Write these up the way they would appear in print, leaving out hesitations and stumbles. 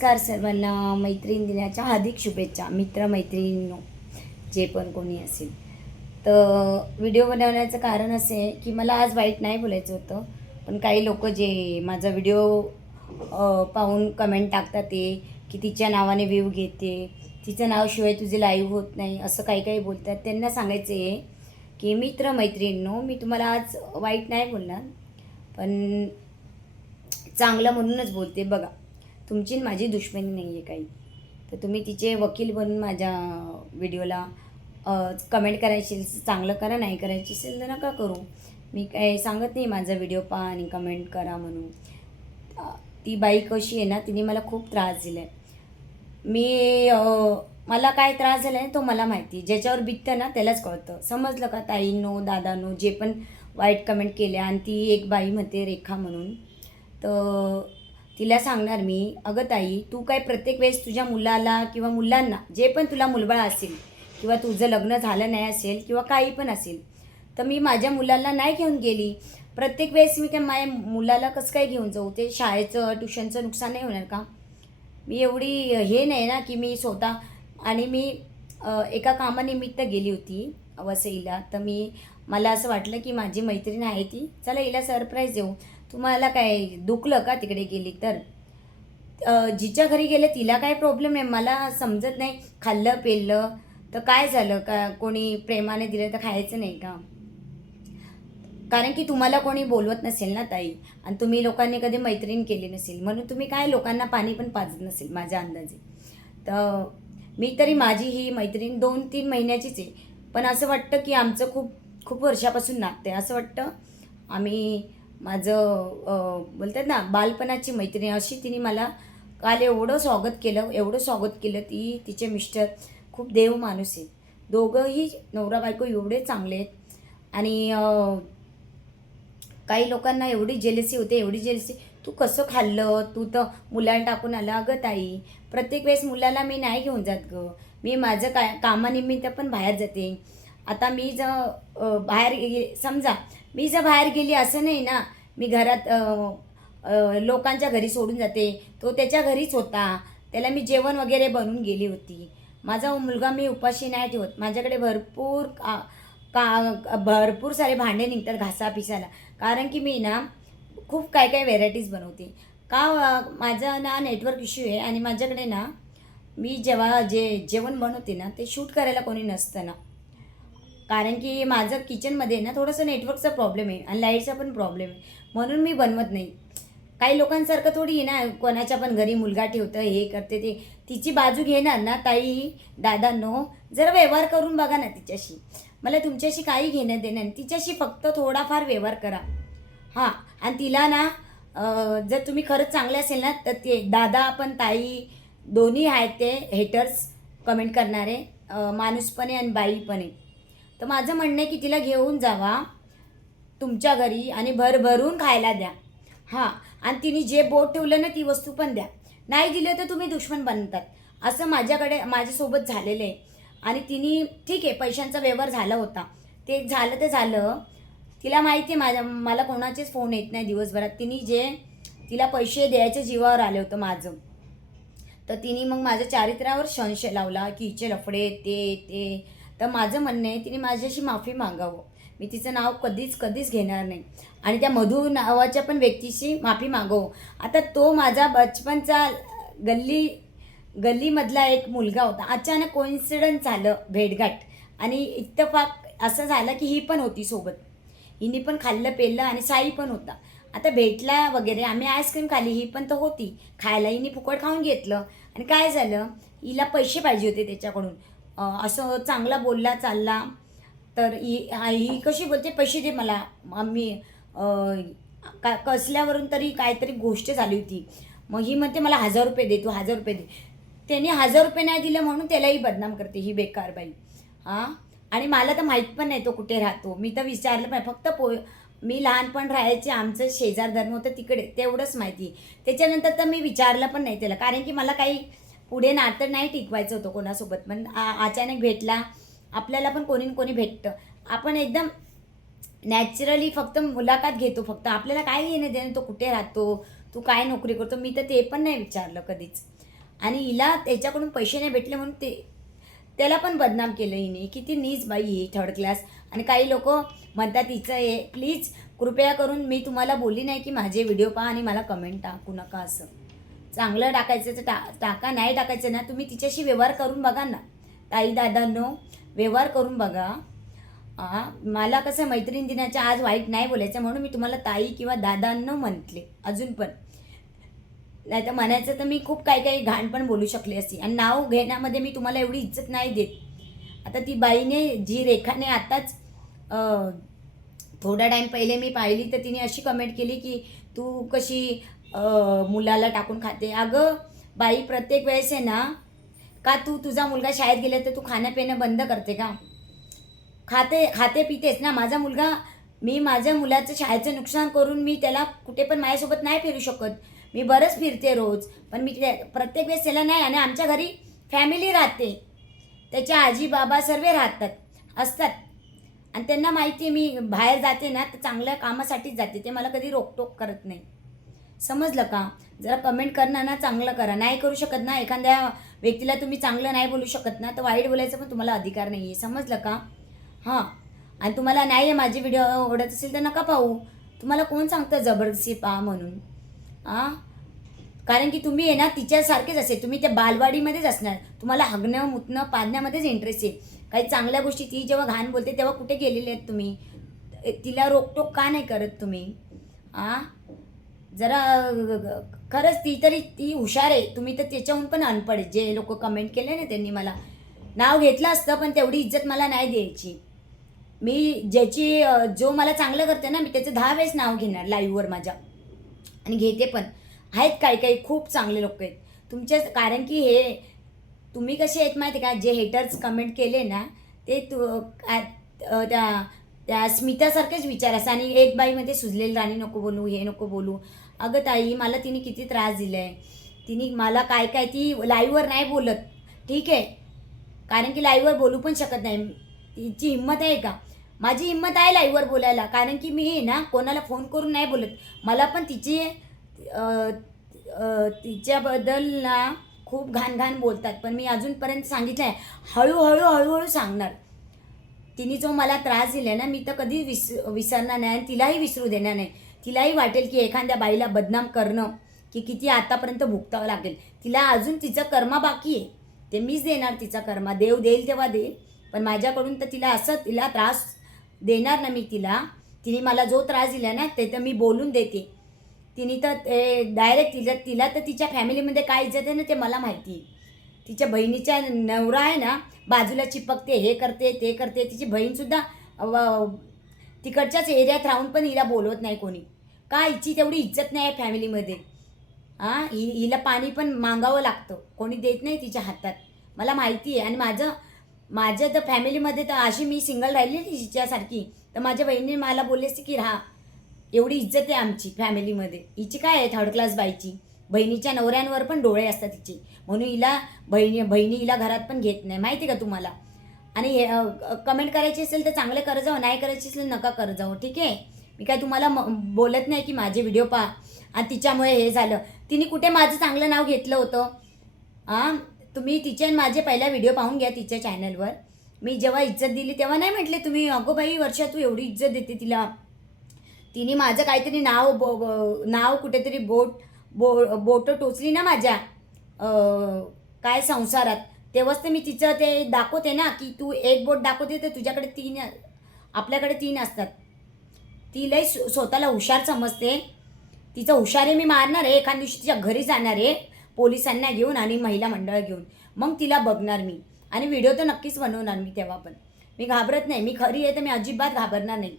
नमस्कार सर्वांना. मैत्रीण दिनाच्या हार्दिक शुभेच्छा. मित्रमैत्रिणींनो, जे पण कोणी असेल, तर व्हिडिओ बनवण्याचं कारण असे आहे की मला आज वाईट नाही बोलायचं होतं, पण काही लोक जे माझा व्हिडिओ पाहून कमेंट टाकतात ते की तिच्या नावाने व्ह्यू घेते, तिचं नावशिवाय तुझे लाईव्ह होत नाही, असं काही काही बोलतात. त्यांना सांगायचं आहे की मित्रमैत्रिणींनो, मी तुम्हाला आज वाईट नाही बोलणार, पण चांगलं म्हणूनच बोलते. बघा, तुमची आणि माझी दुश्मनी नाही आहे काही, तर तुम्ही तिचे वकील बनून माझ्या व्हिडिओला कमेंट करायची असेल चांगलं करा, नाही करायची असेल तर नका करू. मी काय सांगत नाही माझा व्हिडिओ पहा आणि कमेंट करा म्हणून. ती बाई कशी आहे ना, तिने मला खूप त्रास दिला आहे. मला काय त्रास झाला आहे तो मला माहिती. ज्याच्यावर बिततं ना त्यालाच कळतं. समजलं का ताईंनो, दादांनो, जे पण वाईट कमेंट केल्या. आणि ती एक बाई म्हणते रेखा म्हणून, तर तिला सांगणार मी, अगं ताई, तू काय प्रत्येक वेळेस तुझ्या मुलाला किंवा मुलांना, जे पण तुला मुलबाळ असेल किंवा तुझं लग्न झालं नाही असेल किंवा काही पण असेल, तर मी माझ्या मुलाला नाही घेऊन गेली. प्रत्येक वेळेस मी काय माझ्या मुलाला कसं काय घेऊन जाऊ? ते शाळेचं ट्युशनचं नुकसान नाही होणार का? मी एवढी हे नाही ना की मी स्वतः. आणि मी एका कामानिमित्त गेली होती वसईला, तर मला असं वाटलं की माझी मैत्रीण आहे ती, चला हिला सरप्राईज देऊ. तुम्हाला काय दुखलं का तिकडे गेली तर? जिच्या घरी गेले तिला काय प्रॉब्लेम आहे मला समजत नाही. खाल्लं पेललं तर काय झालं का? कोणी प्रेमाने दिलं तर खायचं नाही का? कारण की तुम्हाला कोणी बोलवत नसेल ना ताई, आणि तुम्ही लोकांनी कधी मैत्रीण केली नसेल, म्हणून तुम्ही काय लोकांना पाणी पण पाजत नसेल माझ्या अंदाजे. तर मी तरी माझी ही मैत्रीण 2-3 महिन्याचीच आहे, पण असं वाटतं की आमचं खूप खूप वर्षापासून नातं आहे. असं वाटतं आम्ही बोलतात ना बालपणाची मैत्रीण अशी. तिने मला काल एवढं स्वागत केलं, एवढं स्वागत केलं. तिचे मिस्टर खूप देव माणूस आहेत. दोघंही नवरा बायको एवढे चांगले आहेत. आणि काही लोकांना एवढी जेलसी होते, एवढी जेलसी. तू कसं खाल्लं? तू तर मुलाला टाकून आला. अगं ताई, प्रत्येक वेळेस मुलाला मी नाही घेऊन जात गं. मी माझं कामानिमित्त पण बाहेर जाते. आता मी जर समजा मी जर बाहेर गेली असं नाही ना, मी घरात लोकांच्या घरी सोडून जाते. तो त्याच्या घरीच होता, त्याला मी जेवण वगैरे बनवून गेली होती. माझा मुलगा मी उपाशी नाही ठेवत. माझ्याकडे भरपूर सारे भांडे निघतात घासा पिसायला, कारण की मी ना खूप काय काय व्हेरायटीज बनवते. माझा ना नेटवर्क इश्यू आहे, आणि माझ्याकडे ना मी जेव्हा जेवण बनवते ना ते शूट करायला कोणी नसतं ना, कारण की माझं किचनमध्ये ना थोडंसं नेटवर्कचा प्रॉब्लेम आहे आणि लाईटचा पण प्रॉब्लेम आहे, म्हणून मी बनवत नाही. काही लोकांसारखं थोडी आहे ना, कोणाच्या पण घरी मुलगा ठेवतं, हे करते ते. तिची बाजू घेणार ना ताई दादांनो, जर व्यवहार करून बघा ना तिच्याशी. मला तुमच्याशी काही घेणं देणं नाही. तिच्याशी फक्त थोडाफार व्यवहार करा. हां. आणि तिला ना जर तुम्ही खरंच चांगले असेल ना, तर ते दादा पण ताई दोन्ही आहेत, ते हेटर्स कमेंट करणारे, माणूसपणे आणि बाईपणे. तर माझं म्हणणं आहे की तिला घेऊन जावा तुमच्या घरी आणि भरभरून खायला द्या. हां. आणि तिने जे बोट ठेवलं ना ती वस्तू पण द्या. नाही दिलं तर तुम्ही दुश्मन बनतात. असं माझ्यासोबत झालेलं आहे. आणि तिने ठीक आहे, पैशांचा व्यवहार झाला होता. ते झालं तर झालं. तिला माहिती आहे मला कोणाचेच फोन येत नाही दिवसभरात. तिला पैसे द्यायच्या जीवावर आलं होतं माझं. तर तिने मग माझ्या चारित्र्यावर संशय लावला की हिचे लफडे ते. तर माझं म्हणणं आहे तिने माझ्याशी माफी मागावं. मी तिचं नाव कधीच कधीच घेणार नाही. आणि त्या मधू नावाच्या पण व्यक्तीशी माफी मागव. आता तो माझा बचपनचा गल्लीमधला एक मुलगा होता. अचानक कोइन्सिडन्स झालं, भेटगाठ, आणि इत्तफाक असं झालं की ही पण होती सोबत. हिने पण खाल्लं पेललं आणि साई पण होता. आता भेटला वगैरे, आम्ही आईस्क्रीम खाली, ही पण तर होती खायला. हिने फुकट खाऊन घेतलं. आणि काय झालं, हिला पैसे पाहिजे होते त्याच्याकडून. असं चांगला बोलला चालला, तर ही कशी बोलते, पैसे दे मला. आम्ही कसल्यावरून तरी काहीतरी गोष्ट झाली होती. मग ही म्हणते मला 1000 रुपये दे, तू 1000 रुपये दे. त्याने 1000 रुपये नाही दिले म्हणून त्यालाही बदनाम करते ही बेकार बाई. हां. आणि मला तर माहीत पण नाही तो कुठे राहतो. मी तर विचारलं पण, फक्त मी लहानपण राहायचे, आमचं शेजार धर्म होतं तिकडे, तेवढंच माहिती. त्याच्यानंतर तर मी विचारलं पण नाही त्याला, कारण की मला काही पुढे नातं नाही टिकवायचं होतं कोणासोबत. पण अचानक भेटला. आपल्याला पण कोणी कोणी भेटतं. आपण एकदम नॅचरली फक्त मुलाखत घेतो. फक्त आपल्याला काय घेणं देणं तो कुठे राहतो, तू काय नोकरी करतो, मी तर ते पण नाही विचारलं कधीच. आणि हिला त्याच्याकडून पैसे नाही भेटले म्हणून त्याला पण बदनाम केलं हिने. किती नीच बाई ही, थर्ड क्लास. आणि काही लोक म्हणतात हिचं हे. प्लीज कृपया करून, मी तुम्हाला बोलली नाही की माझे व्हिडिओ पहा आणि मला कमेंट टाकू नका असं. चांगलं टाकायचं तर टाका, नाही टाकायचं ना तुम्ही तिच्याशी व्यवहार करून बघा ना ताई दादांनो, व्यवहार करून बघा. मला कसं मैत्रीण दिनाच्या आज वाईट नाही बोलायचं म्हणून मी तुम्हाला ताई किंवा दादांनो म्हटले. अजून पण नाही तर म्हणायचं तर मी खूप काही काही घाण पण बोलू शकले असती. आणि नाव घेण्यामध्ये मी तुम्हाला एवढी इज्जत नाही देत. आता ती बाईने जी रेखाने आताच थोडा टाईम पहिले मी पाहिली तर तिने अशी कमेंट केली की तू कशी मुलाला टाकून खाते. अगं बाई, प्रत्येक वेळेस आहे ना, का तुझा मुलगा शाळेत गेला तर तू खाणं पिणं बंद करते का? खाते पितेच ना. मी माझ्या मुलाचं शाळेचं नुकसान करून मी त्याला कुठे पण माझ्यासोबत नाही फिरू शकत. मी बरंच फिरते रोज, पण मी प्रत्येक वेळेस त्याला नाही. आणि आमच्या घरी फॅमिली राहते, त्याच्या आजी बाबा सर्व असतात. आणि त्यांना माहिती आहे मी बाहेर जाते ना तर चांगल्या कामासाठीच जाते. ते मला कधी रोकटोक करत नाही. समजलं का? जरा कमेंट करणं ना चांगलं करा. नाही करू शकत ना एखाद्या व्यक्तीला तुम्ही चांगलं नाही बोलू शकत ना, तर वाईट बोलायचं पण तुम्हाला अधिकार नाही आहे. समजलं का? हां. आणि तुम्हाला नाही आहे माझे व्हिडिओ आवडत असेल तर नका पाहू. तुम्हाला कोण सांगतं जबरदस्ती पहा म्हणून? कारण की तुम्ही आहे ना तिच्यासारखेच असेल. तुम्ही त्या बालवाडीमध्येच असणार. तुम्हाला हगणं मुतणं पाजण्यामध्येच इंटरेस्ट आहे. काही चांगल्या गोष्टी ती जेव्हा घाण बोलते तेव्हा कुठे गेलेले आहेत तुम्ही? तिला रोकटोक का नाही करत तुम्ही? जरा खरंच ती हुशार आहे. तुम्ही तर त्याच्याहून पण अनपड आहे. जे लोक कमेंट केले ना त्यांनी मला नाव घेतलं असतं, पण तेवढी इज्जत मला नाही द्यायची. मी जो मला चांगलं करते ना मी त्याचं 10 वेळेस नाव घेणार लाईव्हवर माझ्या. आणि घेते पण. आहेत काही खूप चांगले लोक आहेत तुमच्या. कारण की हे तुम्ही कसे आहेत माहिती का? जे हेटर्स कमेंट केले ना ते त्या स्मितासारखेच विचार असतात. आणि एक बाईमध्ये सुजलेली राणी नको बोलू, हे नको बोलू. अगं ताई, मला तिने किती त्रास दिला आहे. तिने मला काय ती लाईव्हवर नाही बोलत, ठीक आहे, कारण की लाईव्हवर बोलू पण शकत नाही. तिची हिंमत आहे का? माझी हिंमत आहे लाईव्हवर बोलायला. कारण की मी ना कोणाला फोन करून नाही बोलत. मला पण तिच्याबद्दल ना खूप घाण बोलतात, पण मी अजूनपर्यंत सांगितलं आहे. हळूहळू सांगणार. तिने जो मला त्रास दिला ना मी तर कधी विसरणार नाही. आणि तिलाही विसरू देणार नाही. तिलाही वाटेल की एखाद्या बाईला बदनाम करणं की किती आतापर्यंत भुगतावं लागेल. तिला अजून तिचं कर्म बाकी आहे. ते मीच देणार तिचा कर्म. देव देईल तेव्हा देईल. पण माझ्याकडून तर तिला त्रास देणार ना मी तिला. तिने मला जो त्रास दिला ना ते तर मी बोलून देते. तिने तर डायरेक्ट तिला तर तिच्या फॅमिलीमध्ये काय इज्जत आहे ना ते मला माहिती आहे. तिच्या बहिणीचा नवरा आहे ना बाजूला चिपकते, हे करते ते करते. तिची बहीणसुद्धा तिकडच्याच एरियात राहून पण हिला बोलवत नाही कोणी. का? हिची तेवढी इज्जत नाही आहे फॅमिलीमध्ये. हिला पाणी पण मागावं लागतं, कोणी देत नाही तिच्या हातात. मला माहिती आहे. आणि माझ्या तर फॅमिलीमध्ये तर अशी मी सिंगल राहिली हिच्यासारखी तर माझ्या बहिणीने मला बोलले असते की एवढी इज्जत आहे आमची फॅमिलीमध्ये. हिची काय आहे थर्ड क्लास बाईची? बहिणीच्या नवऱ्यांवर पण डोळे असतात तिचे, म्हणून हिला बहिणी हिला घरात पण घेत नाही. माहिती का तुम्हाला? आणि कमेंट करायची असेल तर चांगले करत जाऊ, नाही करायची असेल नका करत जाऊ, ठीक आहे. मी काय तुम्हाला बोलत नाही की माझे व्हिडिओ पहा आणि तिच्यामुळे हे झालं. तिने कुठे माझं चांगलं नाव घेतलं होतं? तुम्ही तिचे माझे पहिला व्हिडिओ पाहून घ्या तिच्या चॅनलवर. मी जेव्हा इज्जत दिली तेव्हा नाही म्हटले तुम्ही अगो बाई वर्षा तू एवढी इज्जत देते तिला. तिने माझं काहीतरी नाव कुठेतरी बोट टोचली ना माझ्या काय संसारात, तेव्हाच तर मी तिचं ते दाखवते ना की तू एक बोट दाखवते तर तुझ्याकडे 3, आपल्याकडे 3 असतात. ती लई स्वतःला हुशार समजते. तिचं हुशारी मी मारणार आहे. एखाद दिवशी तिच्या घरी जाणार आहे पोलिसांना घेऊन आणि महिला मंडळ घेऊन. मग तिला बघणार मी आणि व्हिडिओ तर नक्कीच बनवणार मी. तेव्हा पण मी घाबरत नाही. मी खरी आहे तर मी अजिबात घाबरणार नाही.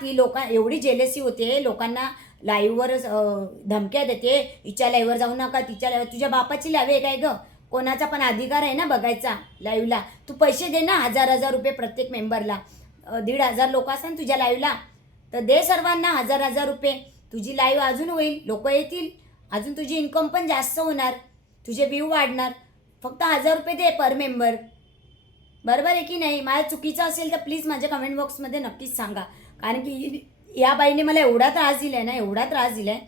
ती एवढी जेलसी होते, लोकांना लाईव्हवरच धमक्या देते. हिच्या लाईव्हवर जाऊ नका, तिच्या लाईव्ह. तुझ्या बापाची लाईव्ह आहे काय गं? कोणाचा पण अधिकार आहे ना बघायचा लाईव्हला. तू पैसे दे ना, 1000 रुपये प्रत्येक मेंबरला. 1,500 लोक असतात ना तुझ्या लाईव्हला, तर दे सर्वांना 1000 रुपये. तुझी लाईव्ह अजून होईल, लोक येतील, अजून तुझी इन्कम पण जास्त होणार, तुझे व्ह्यू वाढणार. फक्त 1000 रुपये दे पर मेंबर. बरोबर आहे की नाही? माझं चुकीचं असेल तर प्लीज माझ्या कमेंट बॉक्समध्ये नक्कीच सांगा. कारण की या बाईने मला एवढा त्रास दिला आहे ना, एवढा त्रास दिला आहे.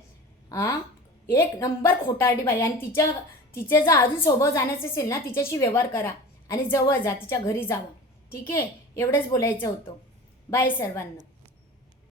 एक नंबर खोटारडी बाई. आणि तिचा जर अजून स्वभाव जाण्याचं असेल ना, तिच्याशी व्यवहार करा आणि जवळ जा, तिच्या घरी जावं. ठीक आहे, एवढंच बोलायचं होतं. बाय सर्वांना.